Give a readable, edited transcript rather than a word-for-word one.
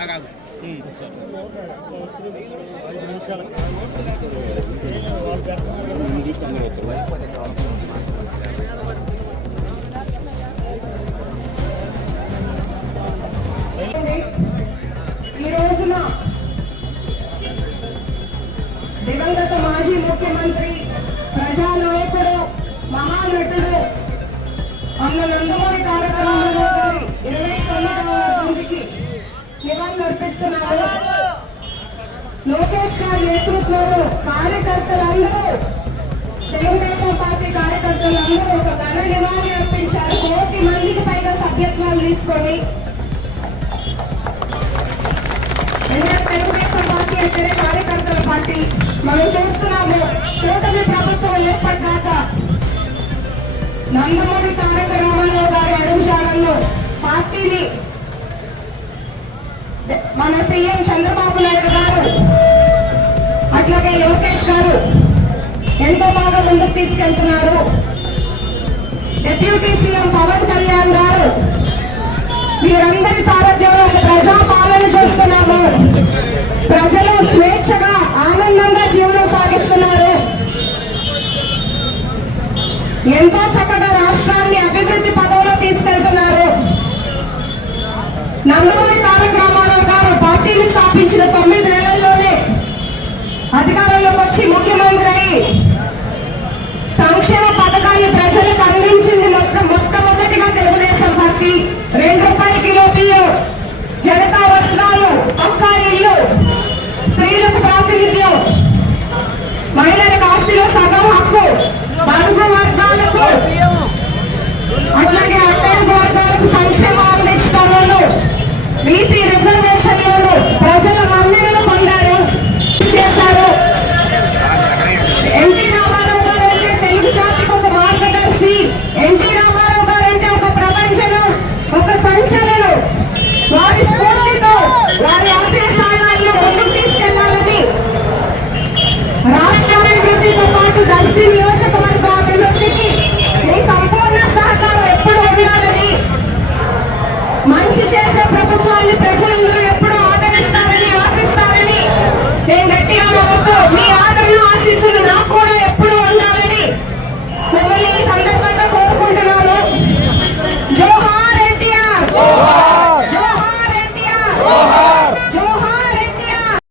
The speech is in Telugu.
ఈ రోజున దివంగత మాజీ ముఖ్యమంత్రి ప్రజానాయకుడు మహానటుడు అన్న నందమూరి తారక రామారావు గారి 29వ వర్ధంతికి నివాళులర్పిస్తున్నారు. లోకేష్ గారి నేతృత్వంలో కార్యకర్తలందరూ, తెలుగుదేశం పార్టీ కార్యకర్తలందరూ ఒక ఘన నివాళి అర్పించారు. 1 కోటి మందికి పైగా సభ్యత్వాలు తీసుకొని. తెలుగుదేశం పార్టీ అంటేనే కార్యకర్తల పార్టీ. మనం చూస్తున్నాము, కూటమి ప్రభుత్వం ఏర్పడ్డాక నందమూరి తారక రామారావు గారి అడుగుజాడల్లో పార్టీని మన సీఎం చంద్రబాబు నాయుడు గారు, అట్లాగే లోకేష్ గారు ఎంతో బాగా ముందుకు తీసుకెళ్తున్నారు. డిప్యూటీ సీఎం పవన్ కళ్యాణ్ గారు, వీరందరి సారథ్యంలో ఒక ప్రజా పాలన చూస్తున్నాము. ప్రజలు స్వేచ్ఛగా ఆనందంగా జీవనం సాగిస్తున్నారు. ఎంతో చక్కగా రాష్ట్రాన్ని అభివృద్ధి పదంలో తీసుకెళ్తున్నారు. నందమూరి తారక రామారావు గారు పార్టీని స్థాపించిన 9 నెలల్లోనే అధికారంలోకి వచ్చి ముఖ్యమంత్రి అయి సంక్షేమ పథకాన్ని ప్రజలకు అందించింది. మొట్టమొదటిగా తెలుగుదేశం పార్టీ. ₹2 కిలో బియ్యం, జనతా వస్త్రాలు, పక్కా ఇల్లు, స్త్రీలకు ప్రాతినిధ్యం, మహిళలకు ఆస్తిలో సగం హక్కు, బడుగు వర్గాలకు అట్లాగే అట్టడుగు వర్గాలకు సంక్షేమాలు అందించడంలో బీసీ రిజర్వేషన్లను ప్రజల మన్ననలు పొందారు, చేశారు. ఎన్టీ రామారావు గారు అంటే తెలుగు జాతికి ఒక మార్గదర్శి. ఎన్టీ రామారావు గారు అంటే ఒక ప్రపంచం, ఒక సంచలనం. వారి స్ఫూర్తితో, వారి ఆశయాలను ముందుకు తీసుకెళ్లాలని రాష్ట్ర అభివృద్ధితో పాటు దర్శి నియోజక